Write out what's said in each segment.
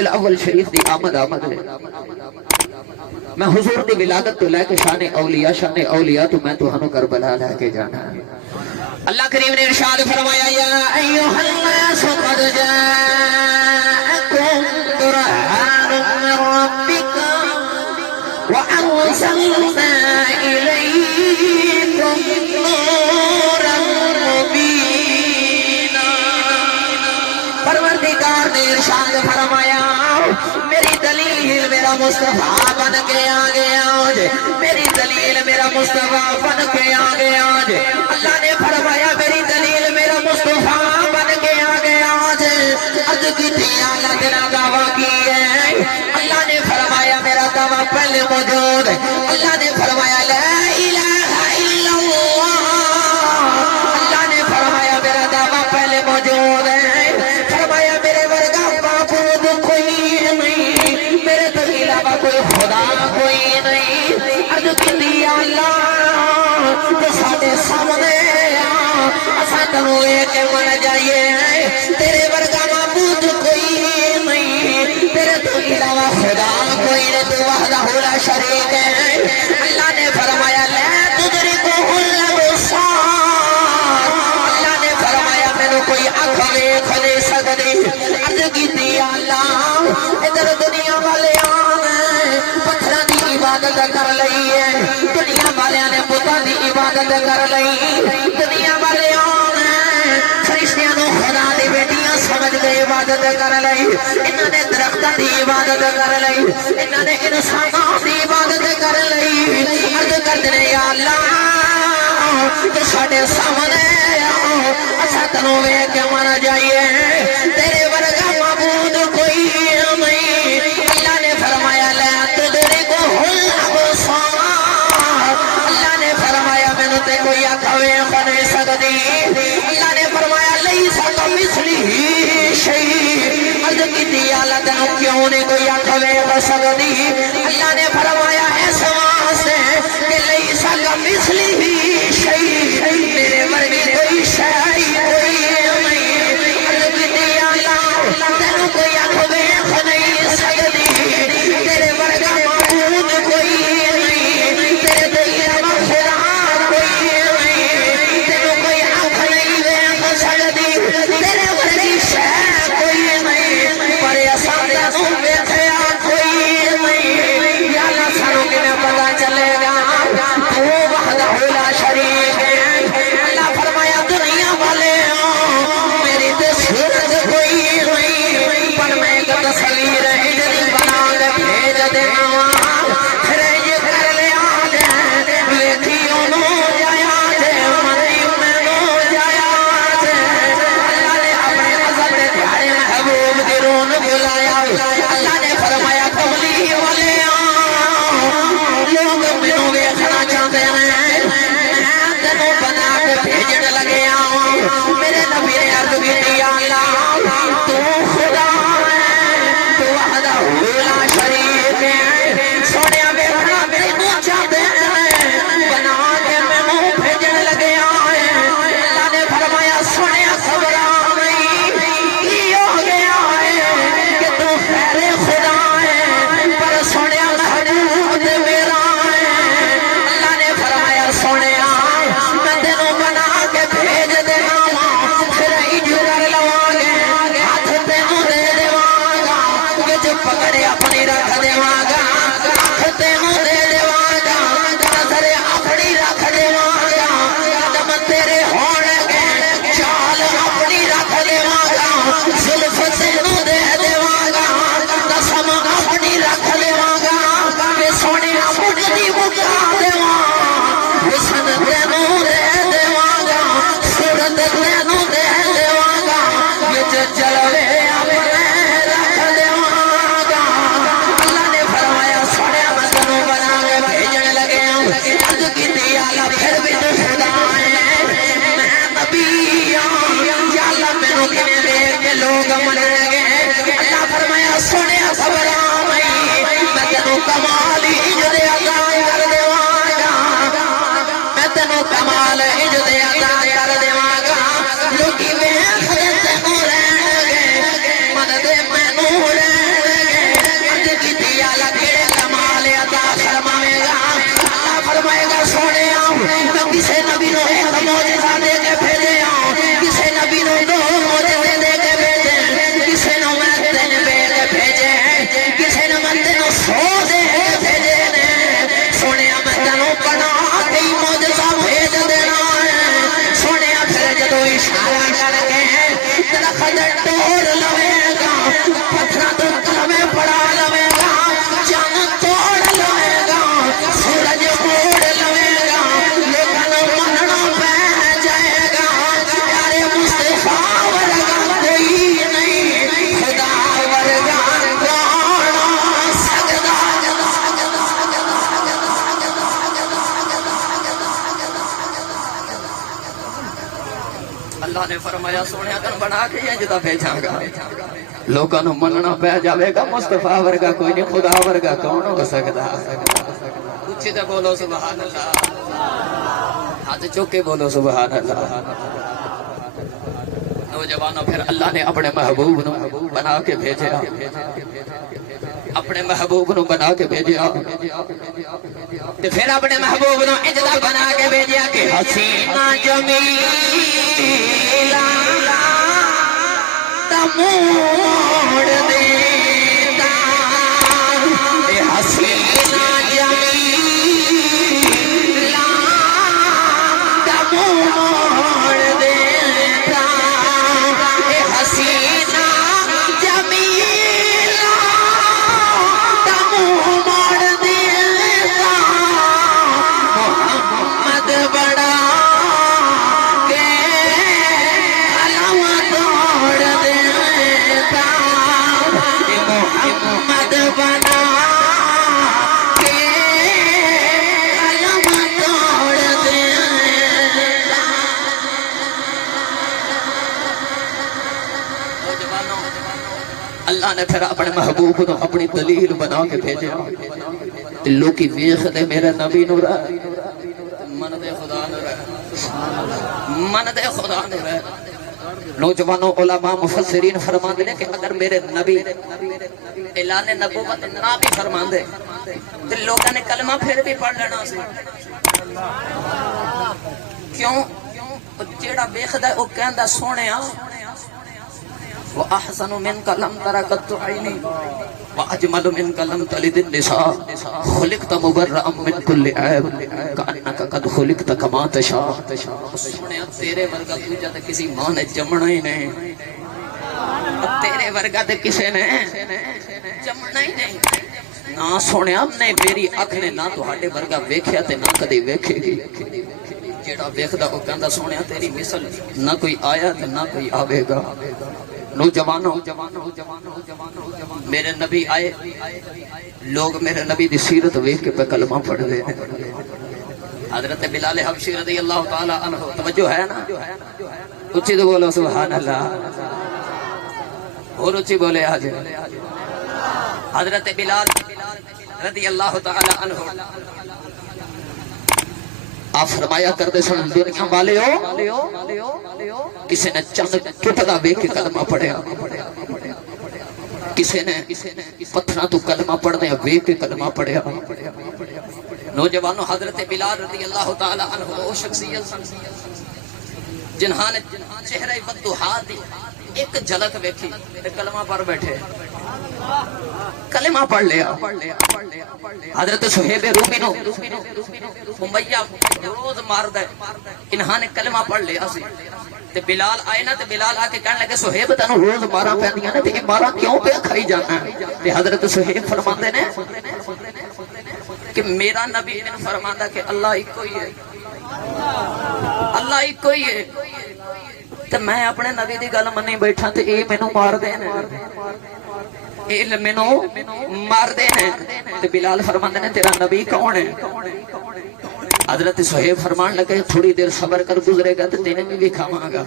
الاول شریف دی آمد ہے میں حضور دی ولادت تو لے کے شان اولیاء تو میں تو ہنو کربلا لے کے جانا ہے۔ اللہ کریم نے ارشاد فرمایا یا ایوہ الناس قد جاءکم برہان من ربکم وانزلنا الیکم نورا مبینا۔ پروردگار نے ارشاد فرمایا میری دلیل میرا مصطفیٰ بن کے آگے آج، میری دلیل میرا مصطفیٰ بن کے آگے آج۔ اللہ نے فرمایا میری دلیل میرا مصطفیٰ بن کے آگے آج۔ عرض کی تھی اللہ تیرا دعویٰ کی ہے، اللہ نے فرمایا میرا دعویٰ پہلے موجود ہے۔ اللہ نے فرمایا لا الہ الا اللہ، اللہ نے فرمایا میرا دعویٰ پہلے موجود ہے۔ فرمایا میرے ورگا معبود کوئی نہیں، میرے تو علاوہ کوئی خدا کوئی نہیں۔ عرض کی تھی اللہ تو ساڑھے سامنے اسا تنو ایک من جائیے، تیرے ورگا معبود کوئی نہیں، تیرے تو علاوہ خدا کوئی نہیں، تو وحدہ لا شریک ہے۔ اللہ نے فرمایا لا تدرکہ الابصار، اللہ نے فرمایا میں نے کوئی آنکھ ویکھ نہیں سکتی۔ عرض کی تھی اللہ ادھر دنیا والے پتھراں دی عبادت کر لئی ہے، دنیا والے نے بتاں دی عبادت کر لئی، دنیا والے فرشتیاں نو خدا دی بیٹیاں سمجھ کے عبادت کر لئی، انہوں نے درختاں دی عبادت کر لئی، انہوں نے انساناں دی عبادت کر لئی۔ عرض کرتے ہیں یا اللہ تو ساڈے سامنے اساں تنوں ویکھ کے من جائیے، تیرے ورگا معبود کوئی نہیں۔ اللہ نے فرمایا لا تدرکہ الابصار، اللہ نے فرمایا مینوں تے کوئی آنکھ ویکھ نہیں سکتی۔ اللہ نے فرمایا لیس کمثلہ شیء، عرض کیتی اللہ تینوں کیوں نہیں کوئی آنکھ ویکھ سکتی؟ اللہ نے فرمایا اس واسطے کہ لیس کمثلہ شیء، میرے ورگی کوئی شے کوئی نہیں۔ عرض کیتی اللہ تینوں کوئی آنکھ ویکھ نہیں سکتی، تیرے ورگا معبود کوئی نہیں، تیرے تو علاوہ خدا کوئی نہیں، تینوں کوئی آنکھ نہیں ویکھ سکتی، تیرے ورگی شے کوئی نہیں، پر اساں تینوں ویکھیا کوئی نہیں۔ یا اللہ سانوں کیویں پتہ چلے گا تو وحدہ لا شریک ہے۔ اللہ فرمایا دنیا والے میری تے صورت کوئی نہیں، پر میں ایک تصویر اجلی بنا کے بھیج دینا، پھر یہ کر لیا جے ویکھی انہوں جایا جے منی مینوں جایا جے۔ اللہ نے اپنے عزت پیارے محبوب کی روح نو بلایا، اللہ نے فرمایا کملی والے لوگ مینوں ویکھنا چاہتے ہیں، میں تینوں بنا کے بھیجن لگیا ہوں۔ میرے نبی نے عرض کی یا اللہ تو خدا ہے، تو وحدہ لا شریک ہے، سونیا ویکھنا مینوں چاہتے ہیں، بنا کے مینوں بھیجن لگیا ہے۔ اللہ نے فرمایا سونیا خبراں نہیں کی ہو گیا ہے کہ تو خیر خدا ہے، پر سونیا محبوب تے میرا ہے۔ اللہ نے فرمایا سونیا میں تینوں بنا کے بھیج دینا وا، پھر اجر لواں گے، ہاتھ تینوں دے دیواں گا، وچ پکڑے اپنی رکھ دیواں گا، ہاتھ تینوں دے دیواں گا، نظر اپنی رکھ دیواں گا، قدم تیرے ہون گے، چال اپنی رکھ دیواں گا، زلف تینوں دے دیواں گا، قسم اپنی رکھ دیواں گا، کہ سونے مجھے مکا دیواں، حسن تینوں دے دیواں گا، صورت تینوں دے دیواں گا، وچ جلوے اپنے رکھ دیواں گا۔ اللہ نے فرمایا سونے میں تینوں نے فرمایا سونے کن بنا کے جدا بھیجاں گا لوگاں نوں مننا پہ جاوے گا مصطفیٰ ورگا کوئی نہیں خدا ورگا کون ہو سکدا اچھی تے بولو سبحان اللہ ہاتھ چوک کے بولو سبحان اللہ نوجوانوں پھر اللہ نے اپنے محبوب نو بنا کے بھیجا اپنے محبوب نو بنا کے بھیجا تے پھر اپنے محبوب نو اجدا بنا کے بھیجا کہ حسینہ جمیلہ تموڑ دیتا اے حسینہ جمیلہ تموڑ دیتا اے حسینہ جمیلہ تموڑ دیتا محمد بڑا کے علم توڑ دیتا محمد بنا کے علم توڑ دیتا اللہ نے پھر اپنے محبوب کو اپنی دلیل بنا کے بھیجا لوکی ویخ دے میرے نبی نور من دے خدا نور من دے خدا نور نوجوانوں علماء مفسرین فرمان دے کہ اگر میرے نبی اعلان نبوت نہ بھی فرمان دے تو لوگوں نے کلمہ پھر بھی پڑھ لینا سی کیوں جیڑا ویکھدا ہے او کہندا سونیا وَأَحْسَنُ مِنْكَ لَمْ تَرَ قَطُّ عَيْنِي وَأَجْمَلُ مِنْكَ لَمْ تَلِدِ النِّسَاءُ خُلِقْتَ مُبَرَّأً مِنْ كُلِّ عَيْبٍ كَأَنَّكَ قَدْ خُلِقْتَ كَمَا تَشَاءُ سونیا تیرے ورگا دوجا تے کسی ماں نے جمنا ہی نہیں تیرے ورگا تے کسی نے جمنا ہی نہیں نہ سونیا نے میری اکھ نے نہ تہاڈے ورگا ویکھیا تے نہ کدی ویکھے گی جیڑا ویکھدا او کہندا سونیا تیری مثل نہ کوئی آیا تے نہ کوئی آوے گا نوجوانوں میرے نبی آئے لوگ میرے نبی دی سیرت ویکھ کے پہ کلمہ پڑھ رہے ہیں حضرت بلال حبشی رضی اللہ تعالی عنہ توجہ ہے نا اچھی تو بولو سبحان اللہ اور اچھی بولے آج حضرت بلال رضی اللہ تعالی عنہ آپ فرمایا کرتے سن دنیا والے ہو کسی نے چند ٹوٹدا بے کے کلمہ پڑھیا کسی نے پتھراں تو کلمہ پڑھنے بے کے کلمہ پڑھیا نوجوانوں حضرت بلال رضی اللہ تعالی عنہ وہ شخصیت جنہاں نے چہرہ وضحا دی ایک جھلک ویکھی تے کلمہ پر بیٹھے کلمہ پڑھ لیا حضرت صہیب رومی نو امیہ روز مار دے انہاں نے کلمہ پڑھ لیا سی تے بلال آئے نا تے بلال آ کے کہنے لگے صہیب تینوں روز مارا پیندیاں نے تے یہ مارا کیوں پہ کھائی جانا ہے تے حضرت صہیب فرماندے نے کہ میرا نبی نے فرماندا کہ اللہ ایک ہی ہے اللہ ایک ہی ہے تے میں اپنے نبی دی گل منی بیٹھا تے اے مینوں مار دے نے اے مینوں مار دے نے تے بلال فرماندے نے تیرا نبی کون ہے حضرت صہیب فرمان لگے تھوڑی دیر صبر کر گزرے گا تے تینے بھی کھاواں گا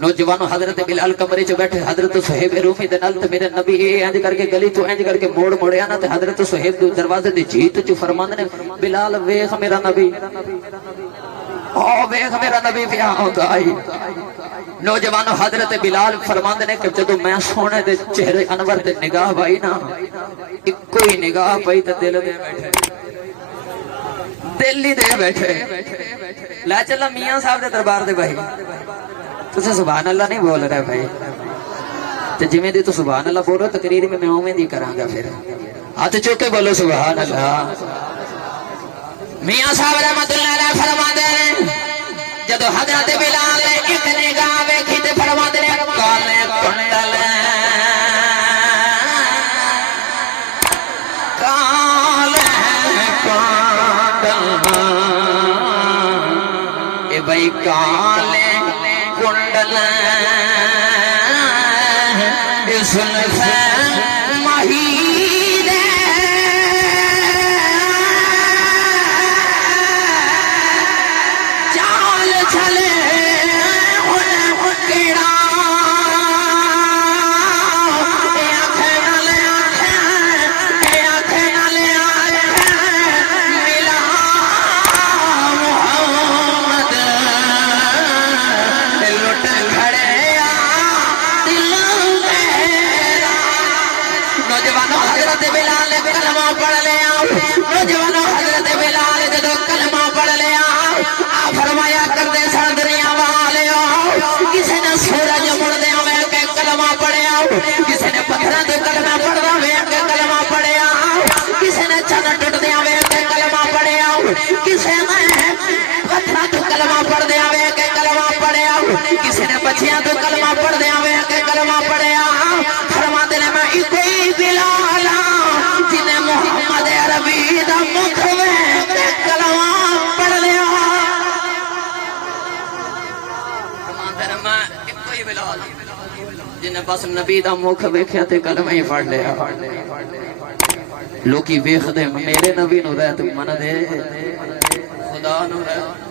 نوجوانوں حضرت بلال کمرے چ بیٹھے حضرت صہیب رومی دے نال تے میرے نبی اے انج کر کے گلی تو انج کر کے موڑ موڑیا نا تے حضرت صہیب دے دروازے دی جیت چ فرماندے نے بلال ویکھ میرا نبی او ویکھ میرا نبی پیا ہوندا آئی نوجوانوں حضرت بلال فرماندے نے کہ جدوں میں سونے دے چہرے انور تے نگاہ پائی نا اکو ہی نگاہ پئی تے دل دے بیٹھے دل ہی دے بیٹھے لے چلا میاں صاحب دے دربار دے بھائی تسے سبحان اللہ نہیں بول رہے بھائی تے جویں دی تو سبحان اللہ بولو تقریر میں اوویں دی کراں گا پھر ہاتھ چوک کے بولو سبحان اللہ میاں صاحب رحمت اللہ علیہ فرماندے ہیں جدو حضرت بلال نے ایک نگاہ ویکھی تے فرماندے نے کالے کنڈل کالے کنڈل اے بھائی کالے کنڈل زلف نوجوانوں حضرت بلال نے کلمہ پڑھ لیا نوجوانوں حضرت بلال جدو کلمہ پڑھ لیا آپ فرمایا کرتے سن دنیا والے کسی نے سورج مڑدے ہوئے کہ کلمہ پڑھیا کسی نے پتھراں تے کلمہ پڑھدا ہوئے کہ کلمہ پڑھیا کسی نے چن ٹٹدے ہوئے کہ کلمہ پڑھیا کسی نے پتھراں تے کلمہ پڑھدے ہوئے کہ کلمہ پڑھیا کسی نے بچیاں تے کلمہ پڑھدے ہوئے کہ کلمہ پڑھیا فرماتے نے میں کوئی بلال جنہیں محمد عربی دا مکھ میں کلمہ پڑھ لیا فرماتے نے میں کوئی بلال جنہیں بس نبی دا مکھ ویکھیا تے کلمہ ہی پڑھ لیا لوکی ویکھ دے میرے نبی نو رہت من دے خدا نو رہت